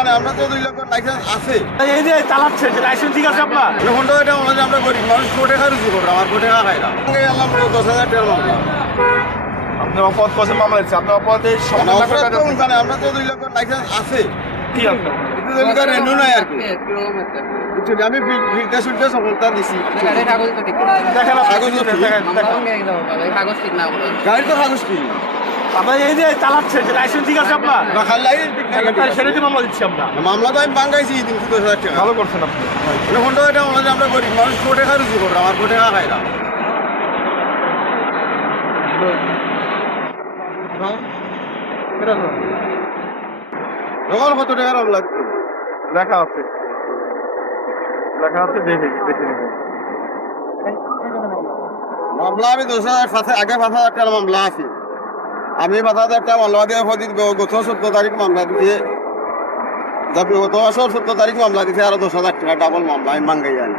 ওখানে আমরা তো 2 লক্ষ লাইসেন্স আছে এই যে চালাচ্ছে যে লাইসেন্স ঠিক আছে আপনার? এখন তো এটা মনে হয় আমরা গরিব মানুষ কোটে খা রুজি করবো আমার কোটে খা খাই না আল্লাহ 10,000 টাকার মামলা আপনার অপরাধ কত মামলা দিচ্ছে? আপনার অপরাধে ওখানে আমরা তো 2 লক্ষ লাইসেন্স আছে কি আপনার? এটা রেনু নাই আর কি বুঝছেন, আমি ফিল্টার শুলটা সফলতা দিছি দেখেন কাগজ ঠিক না গাড়ি তো কাগজ কি আপনার এই যে চালাচ্ছে যে লাইসেন্স ঠিক আছে আপনার? না খাল্লাই সেটা দিয়ে মামলা দিচ্ছি আমরা। মামলা তো আমি বাঙ্গাইছি 10,000 টাকা ভালো করছেন আপনি। এখন তো এটা মনে হয় আমরা গরিব মানুষ কোটে খা রুজি করবো আমার কোটে খা খাই না তোমার কত টাকার মামলা লেখা আছে দেখে নেবেন। মামলা আমি 10,000 আগে 5,000 টাকার মামলা আছে আমি 5,000 টাকা মামলা দিয়ে গত 14 তারিখ মামলা দিয়ে গত মাসের 14 তারিখ মামলা দিতে আরো 10,000 টাকা ডাবল মামলা আমি মাঙ্গাই জানি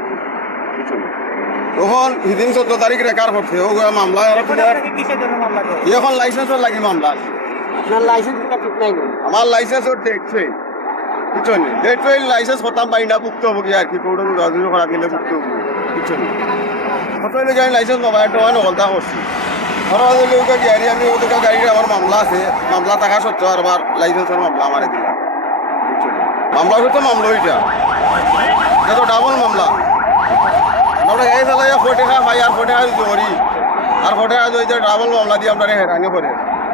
তখন সেদিন 14 তারিখ রেকার করছে ও মামলা এখন লাইসেন্সও লাগে মামলা আছে আমার লাইসেন্স ওর দেখছে কিছু নেই ডেট লাইসেন্স হতাম পাই না ভুক্ত হবো কি আর কি কোর্টে রাজনীতি করা গেলে ভুক্ত হবো কিছু নেই হতাই নাকি আমি লাইসেন্স মোবাইল টোবাইল নকলতা করছি ধরো গাড়ি আমি ওদের গাড়ির আমার মামলা আছে মামলা থাকা সত্ত্বেও আরবার লাইসেন্সের মামলা আমার দিলাম মামলা হচ্ছে মামলা ওইটা এটা তো ডাবল মামলা আমরা গাড়ি চালাই 4 টাকা ভাই আর 4 টাকা করি আর 4 টাকা ডাবল মামলা দিয়ে আপনারা হেরানি করে